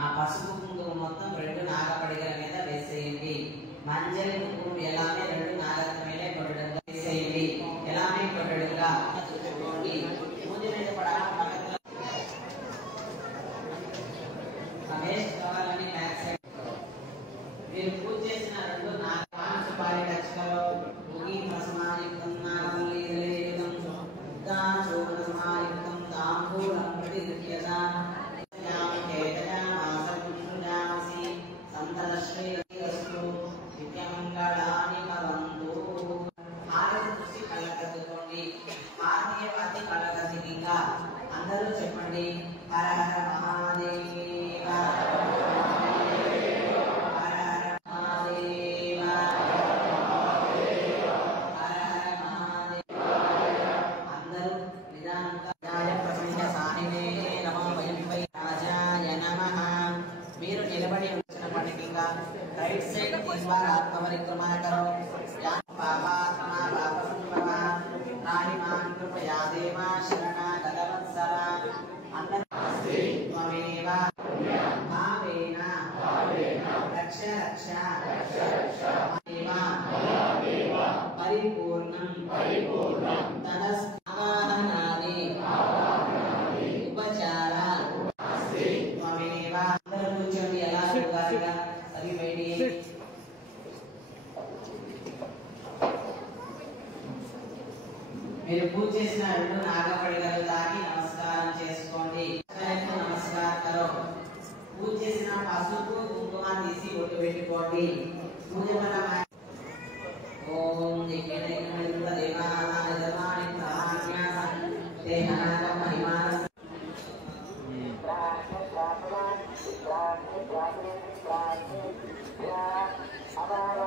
ఆ పసుపు కుంకుమ మొత్తం 2 నాగపడిగల మీద వేసేయండి. మంజరి కుంకుమ ఎలానే 2 నాగరత్న మీద కొట్టడుగా వేసేయండి. ఎలానే కొట్టడుగా చూసుకోండి. పూజ మీద పడాలి. వేస్ట్ కావాలని బ్యాక్ సైడ్ మీరు పూజ చేసిన 2 నాగపాలి రక్షకలో ముగి ప్రసమాయుక్తం నాగం లీలయుతం దాచోన సమాయుక్తం తాంబూలం ప్రతిగృహ్యత అందరూ చెప్పండి. హర హర మహాదేవ హర హర మహాదేవ హర హర మహాదేవ. అందరూ నిదానంగా ప్రపంచ సాహినే నమో వయంపై రాజాయ నమః. మీరు నిలబడి వచ్చినప్పటికీ రైట్ సైడ్ తీవ్ర ఆత్మపరిక్రమణ కరో. పాపాత్మ పాపసంభవ రాహిమాన్ కృపయా దేవా శరణాగతవత్సల. త్వమేవ భావేన రక్ష రక్ష పరిపూర్ణం తదస్వాహనాది ఉపచార త్వమేవ. అందరూ కూర్చోండి. ఎలా చూడాలిగా అది బయటి మీరు పూజ చేసిన 2 నాగపడిగలు తాకి నమస్కారం చేసుకోండి. నమస్కారం కరో. పూజ చేసిన పసుపు కుంకుమ తీసి ఒట్టు పెట్టుకోండి. పూజ వల్ల ఓం దిక్కేన దేవానాయ ధర్మాణి ప్రాణ్యాసం దేహానాక మహిమాన అబార